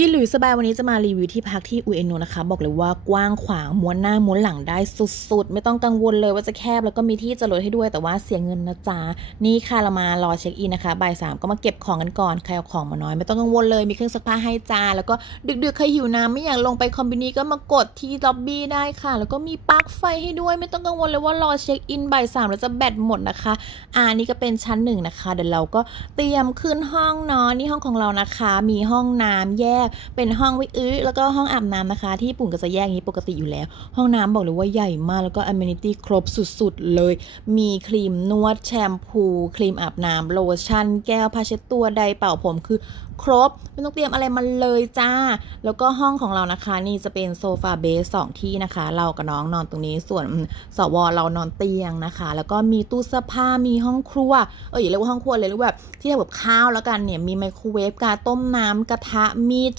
กินหรือสบายวันนี้จะมารีวิวที่พักที่อุเอโนนะคะ บอกเลยว่ากว้างขวางม้วนหน้าม้วนหลังได้สุดๆ ไม่ต้องกังวลเลยว่าจะแคบแล้วก็มีที่จอดรถให้ด้วยแต่ว่าเสียเงินนะจ๊ะนี่ค่ะเรามารอเช็คอินนะคะบ่ายสามก็มาเก็บของกันก่อนใครเอาของมาน้อย ไม่ต้องกังวลเลยมีเครื่องซักผ้าให้จ้าแล้วก็ดึกๆใครหิวน้ำไม่อยากลงไปคอมบินีก็มากดที่ล็อบบี้ได้ค่ะ แล้วก็มีปลั๊กไฟให้ด้วย ไม่ต้องกังวลเลยว่ารอเช็คอินบ่ายสามแล้วจะแบตหมดนะคะอ่านี่ก็เป็นชั้นหนึ่งนะคะเดี๋ยวเราก็เตรียมขึ้นห้องเนาะนี่ห้องของเรานะคะ มีห้องน้ำแยกเป็นห้องว้อื้อแล้วก็ห้องอาบน้ำนะคะ ที่ญี่ปุ่นก็จะแยกอย่างนี้ปกติอยู่แล้ว ห้องน้ำบอกเลยว่าใหญ่มากแล้วก็อ m ม n i t y ครบสุดๆเลย มีครีมนวดแชมพูครีมอาบน้ำโลชั่น แก้วผ้าเช็ดตัวไดร์เป่าผมคือครบไม่ต้องเตรียมอะไรมาเลยจ้า แล้วก็ห้องของเรานะคะ นี่จะเป็นโซฟาเบสสองที่นะคะ เรากับน้องนอนตรงนี้ส่วนสวเรานอนเตียงนะคะ แล้วก็มีตู้เสื้อผ้ามีห้องครัวเอออย่าเรียกว่าห้องครัวเลยเรียกว่าแบบที่ทำแบบข้าวแล้วกันเนี่ยมีไมโครเวฟกาต้มน้ำกระทะมีด